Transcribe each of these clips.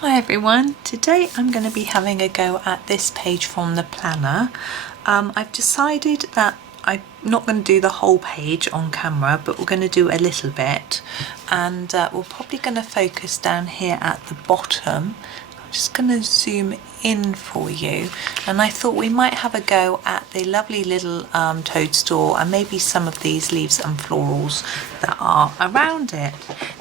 Hi everyone, today I'm going to be having a go at this page from the planner. I've decided that I'm not going to do the whole page on camera, but we're going to do a little bit, and we're probably going to focus down here at the bottom. I'm just going to zoom in for you, and I thought we might have a go at the lovely little toadstool and maybe some of these leaves and florals that are around it.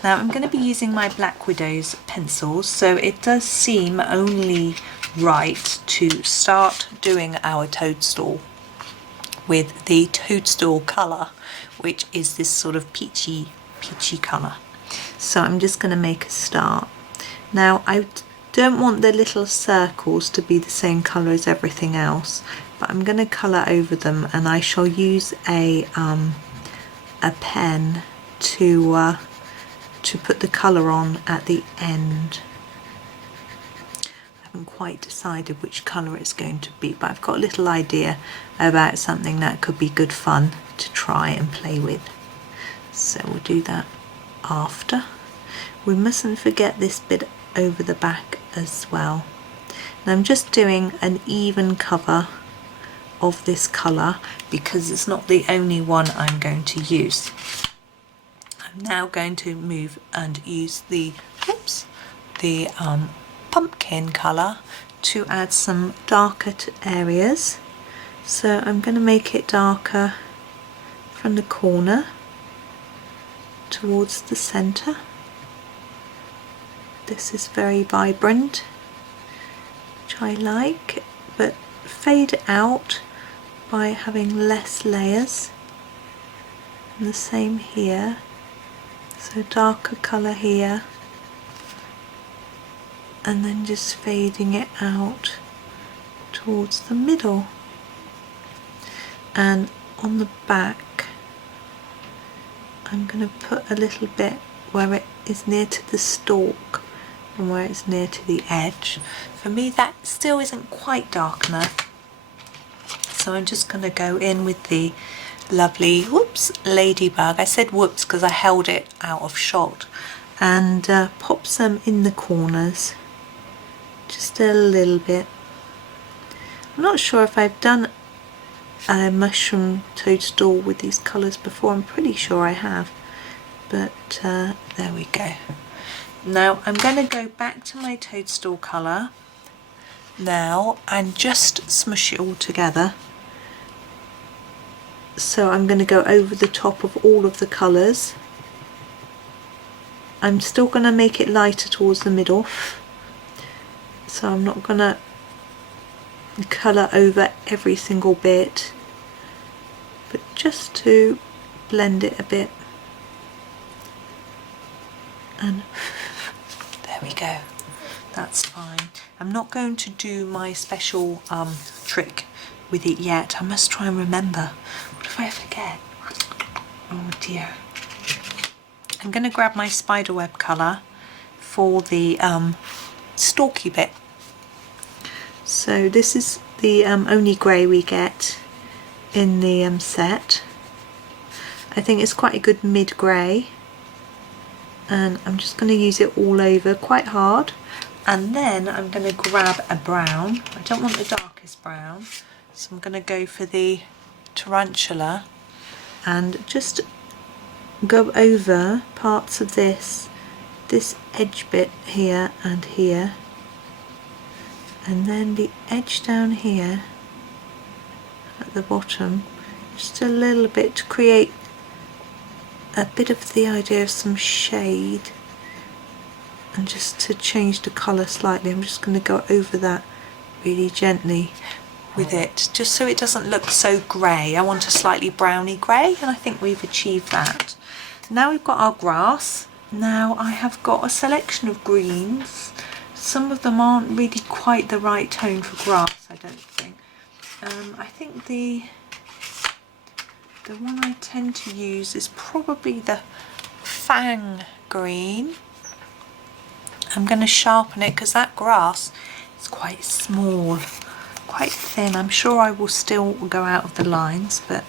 Now I'm going to be using my Black Widow's pencils, so it does seem only right to start doing our toadstool with the toadstool colour, which is this sort of peachy colour. So I'm just going to make a start. Now I don't want the little circles to be the same colour as everything else, but I'm going to colour over them, and I shall use a pen to put the colour on at the end. I haven't quite decided which colour it's going to be, but I've got a little idea about something that could be good fun to try and play with. So we'll do that after. We mustn't forget this bit over the back as well. And I'm just doing an even cover of this colour because it's not the only one I'm going to use. I'm now going to move and use the pumpkin colour to add some darker areas. So I'm going to make it darker from the corner towards the centre. This is very vibrant, which I like, but fade it out by having less layers. And the same here, so darker colour here, and then just fading it out towards the middle. And on the back I'm going to put a little bit where it is near to the stalk and where it's near to the edge. For me that still isn't quite dark enough, so I'm just going to go in with the lovely Ladybug. I said whoops because I held it out of shot, and pop some in the corners, just a little bit. I'm not sure if I've done a mushroom toadstool with these colours before. I'm pretty sure I have, but there we go. Now I'm going to go back to my toadstool colour now and just smush it all together. So I'm going to go over the top of all of the colours. I'm still going to make it lighter towards the middle, so I'm not going to colour over every single bit, but just to blend it a bit. And there we go, that's fine. I'm not going to do my special trick with it yet. I must try and remember. What if I forget? Oh dear. I'm going to grab my Spiderweb colour for the stalky bit. So this is the only grey we get in the set. I think it's quite a good mid-grey, and I'm just going to use it all over quite hard. And then I'm going to grab a brown. I don't want the darkest brown, so I'm going to go for the Tarantula and just go over parts of this edge bit here and here, and then the edge down here at the bottom, just a little bit to create a bit of the idea of some shade, and just to change the colour slightly. I'm just going to go over that really gently with it, just so it doesn't look so grey. I want a slightly browny grey, and I think we've achieved that. Now we've got our grass. Now I have got a selection of greens. Some of them aren't really quite the right tone for grass, I don't think. I think the one I tend to use is probably the Fang Green. I'm going to sharpen it because that grass is quite small, quite thin. I'm sure I will still go out of the lines, but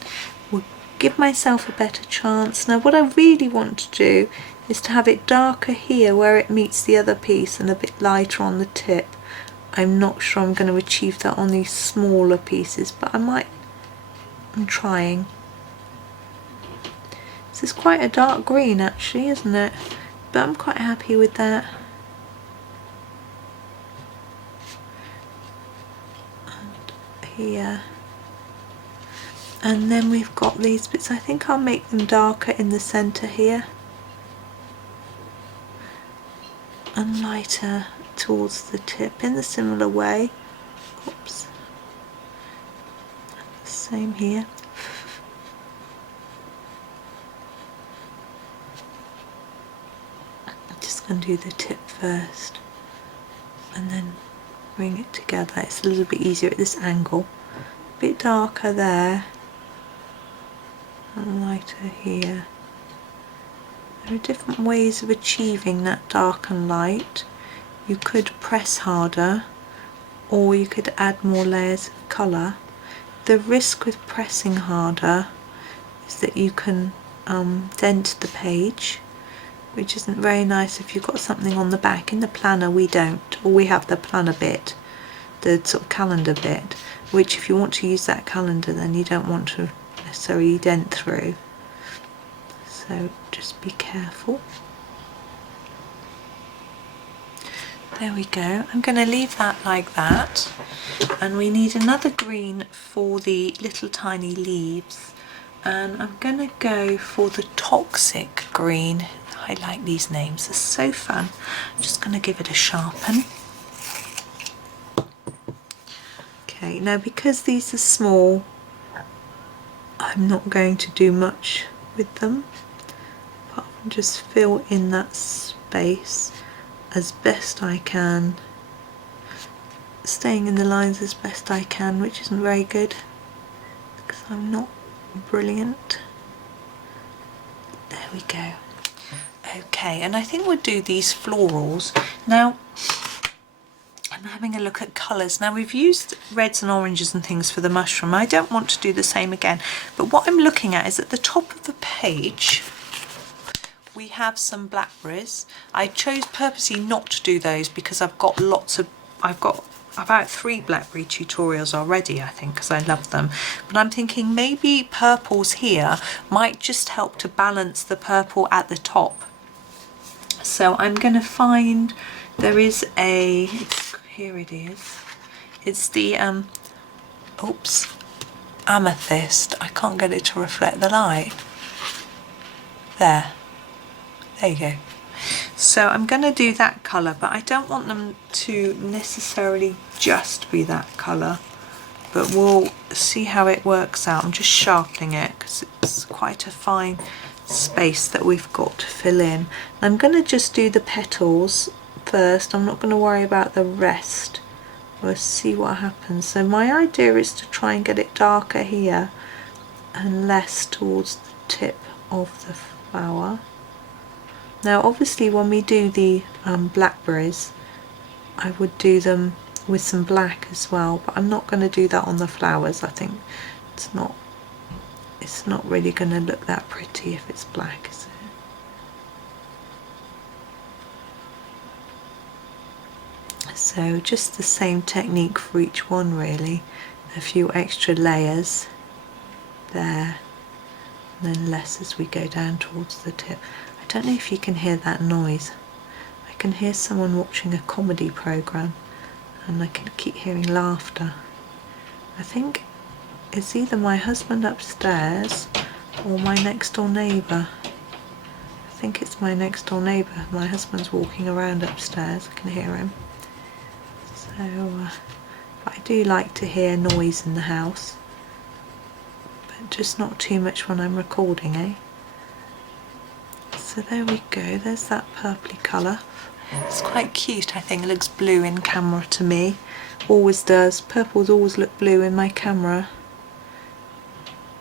we'll give myself a better chance. Now what I really want to do is to have it darker here where it meets the other piece and a bit lighter on the tip. I'm not sure I'm going to achieve that on these smaller pieces, but I might. I'm trying. This is quite a dark green actually, isn't it? But I'm quite happy with that. And here. And then we've got these bits. I think I'll make them darker in the centre here. And lighter towards the tip in the similar way. Oops. Same here. I'm just going to do the tip first and then bring it together. It's a little bit easier at this angle. A bit darker there and lighter here. There are different ways of achieving that dark and light. You could press harder, or you could add more layers of colour. The risk with pressing harder is that you can dent the page, which isn't very nice if you've got something on the back. In the planner we don't, or we have the planner bit, the sort of calendar bit, which if you want to use that calendar then you don't want to necessarily dent through. So just be careful. There we go. I'm going to leave that like that, and we need another green for the little tiny leaves, and I'm going to go for the toxic green. I like these names, they're so fun. I'm just going to give it a sharpen. Okay, now because these are small, I'm not going to do much with them, apart from just fill in that space as best I can, staying in the lines as best I can, which isn't very good because I'm not brilliant. There we go. Okay, and I think we'll do these florals. Now, I'm having a look at colours. Now we've used reds and oranges and things for the mushroom. I don't want to do the same again, but what I'm looking at is at the top of the page we have some blackberries. I chose purposely not to do those because I've got about 3 blackberry tutorials already, I think, because I love them. But I'm thinking maybe purples here might just help to balance the purple at the top. So I'm going to find, there is a, here it is, it's the amethyst. I can't get it to reflect the light. There you go. So I'm going to do that colour, but I don't want them to necessarily just be that colour, but we'll see how it works out. I'm just sharpening it because it's quite a fine space that we've got to fill in. I'm going to just do the petals first. I'm not going to worry about the rest. We'll see what happens. So my idea is to try and get it darker here and less towards the tip of the flower. Now obviously when we do the blackberries, I would do them with some black as well, but I'm not going to do that on the flowers. I think it's not really going to look that pretty if it's black, is it? So just the same technique for each one really, a few extra layers there, and then less as we go down towards the tip. I don't know if you can hear that noise. I can hear someone watching a comedy programme and I can keep hearing laughter. I think it's either my husband upstairs or my next door neighbour. I think it's my next door neighbour. My husband's walking around upstairs, I can hear him. So I do like to hear noise in the house, but just not too much when I'm recording, eh? So there we go, there's that purpley colour. It's quite cute, I think. It looks blue in camera to me. Always does. Purples always look blue in my camera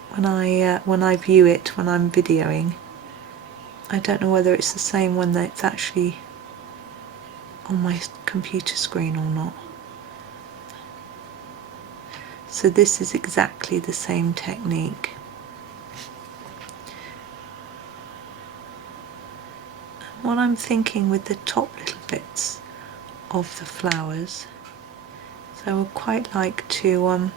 when I view it when I'm videoing. I don't know whether it's the same when it's actually on my computer screen or not. So this is exactly the same technique. what I'm thinking with the top little bits of the flowers, so I would quite like to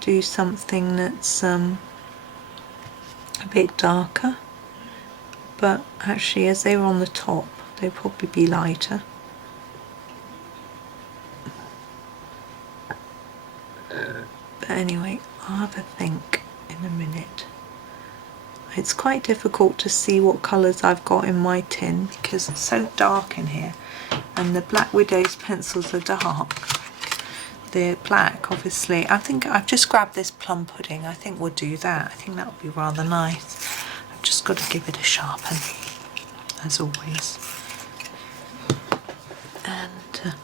do something that's a bit darker, but actually as they were on the top they'd probably be lighter. But anyway, I'll have a think in a minute. It's quite difficult to see what colours I've got in my tin because it's so dark in here, and the Black Widow's pencils are dark. The black, obviously. I think I've just grabbed this Plum Pudding. I think we'll do that. I think that would be rather nice. I've just got to give it a sharpen, as always. And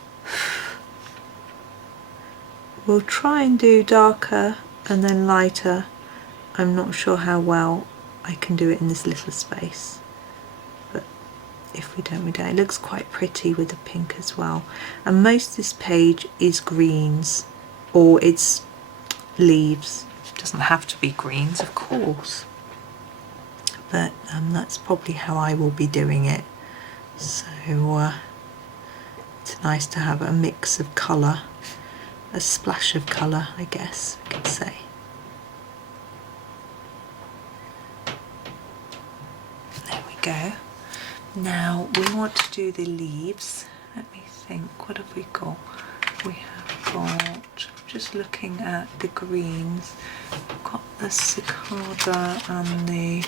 we'll try and do darker and then lighter. I'm not sure how well I can do it in this little space, but if we don't, we don't. It looks quite pretty with the pink as well. And most of this page is greens, or it's leaves. It doesn't have to be greens, of course, but that's probably how I will be doing it. So it's nice to have a mix of colour, a splash of colour, I guess I could say. There we go. Now we want to do the leaves. Let me think, what have we got? We have got, just looking at the greens, we've got the Cicada and the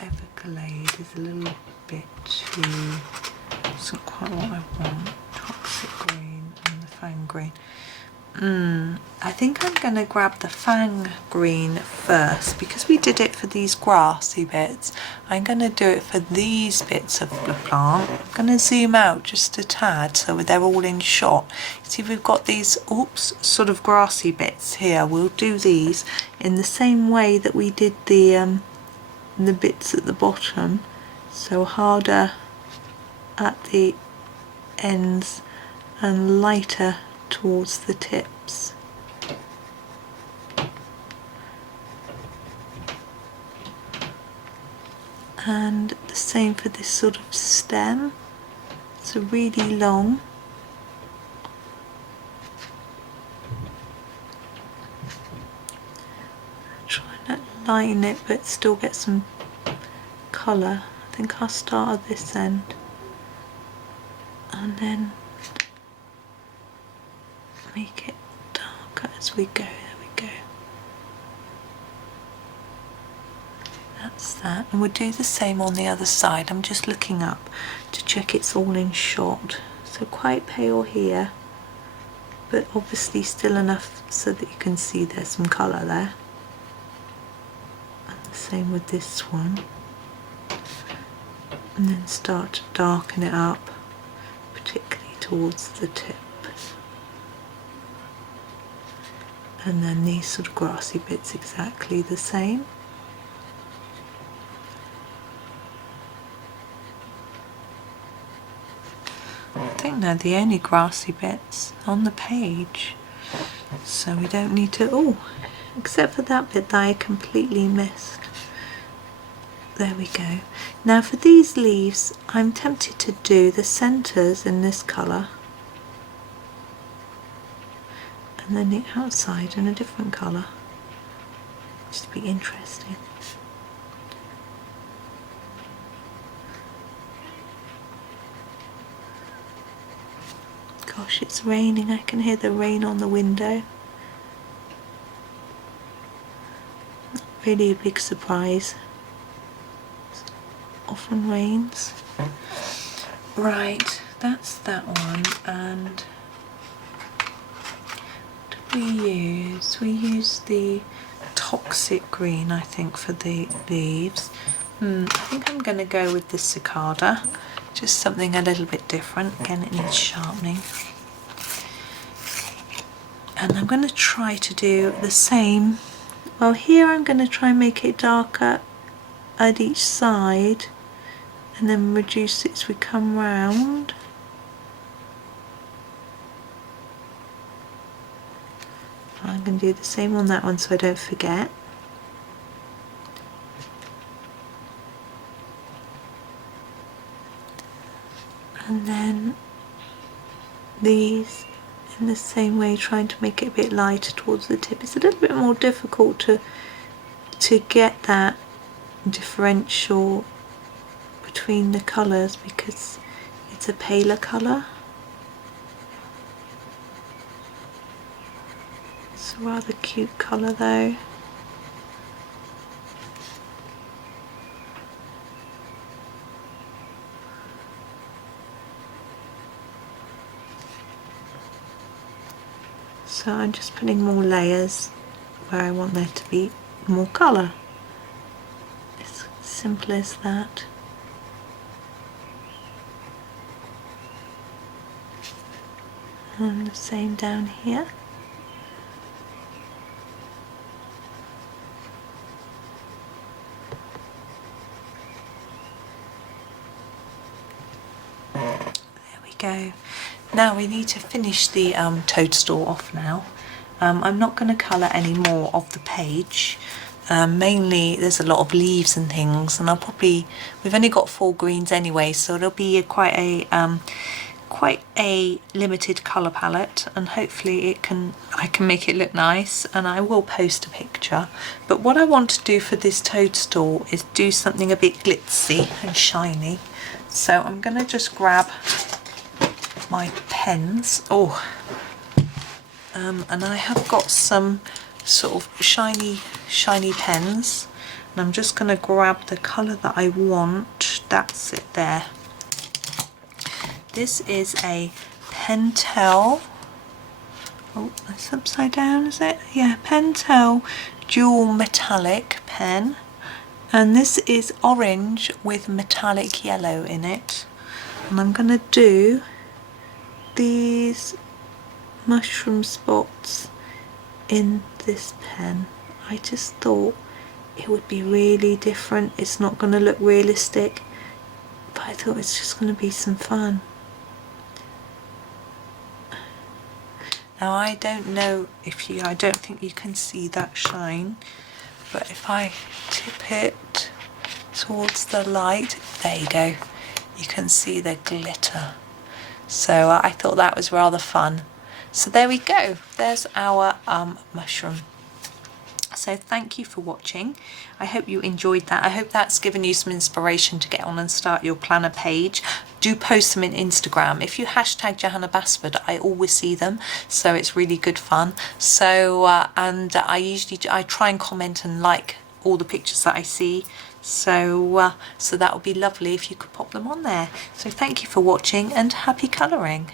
Everglade is a little bit too, it's not quite what I want. Toxic Green and the Fang Green. I think I'm going to grab the Fang Green first because we did it for these grassy bits. I'm going to do it for these bits of the plant. I'm going to zoom out just a tad so they're all in shot. See, we've got these, sort of grassy bits here. We'll do these in the same way that we did the bits at the bottom. So harder at the ends and lighter towards the tips. And the same for this sort of stem. It's a really long. Try not to lighten it but still get some colour. I think I'll start at this end and then make it darker as we go. There we go. That's that. And we'll do the same on the other side. I'm just looking up to check it's all in shot. So quite pale here, but obviously still enough so that you can see there's some colour there. And the same with this one. And then start to darken it up, particularly towards the tip. And then these sort of grassy bits exactly the same. I think they're the only grassy bits on the page, so we don't need to, except for that bit that I completely missed. There we go. Now for these leaves, I'm tempted to do the centres in this colour, and then the outside in a different colour, just to be interesting. Gosh, it's raining. I can hear the rain on the window. Not really a big surprise. It often rains. Right, that's that one. And we use the Toxic Green, I think, for the leaves. I think I'm going to go with the Cicada, just something a little bit different. Again, it needs sharpening. And I'm going to try to do the same. Well, here I'm going to try and make it darker at each side and then reduce it as we come round. I'm going to do the same on that one so I don't forget. and then these in the same way, trying to make it a bit lighter towards the tip. It's a little bit more difficult to get that differential between the colours because it's a paler colour. It's a rather cute colour though. So I'm just putting more layers where I want there to be more colour. It's as simple as that. And the same down here. There we go. Now we need to finish the Toadstool off now. I'm not going to colour any more of the page. Mainly there's a lot of leaves and things, and we've only got 4 greens anyway, so it'll be quite a limited colour palette, and hopefully I can make it look nice, and I will post a picture. But what I want to do for this Toadstool is do something a bit glitzy and shiny. So I'm going to just grab my pens. And I have got some sort of shiny pens, and I'm just going to grab the colour that I want. That's it there. This is a Pentel, oh that's upside down, is it? Yeah, Pentel dual metallic pen, and this is orange with metallic yellow in it, and I'm going to do these mushroom spots in this pen. I just thought it would be really different. It's not going to look realistic, but I thought it's just going to be some fun. Now I don't know if I don't think you can see that shine, but if I tip it towards the light, there you go, you can see the glitter. So I thought that was rather fun. So there we go, there's our mushroom. So thank you for watching. I hope you enjoyed that. I hope that's given you some inspiration to get on and start your planner page. Do post them in Instagram. If you hashtag Johanna Basford, I always see them, so it's really good fun. So and I try and comment and like all the pictures that I see. So so that would be lovely if you could pop them on there. So thank you for watching and happy colouring.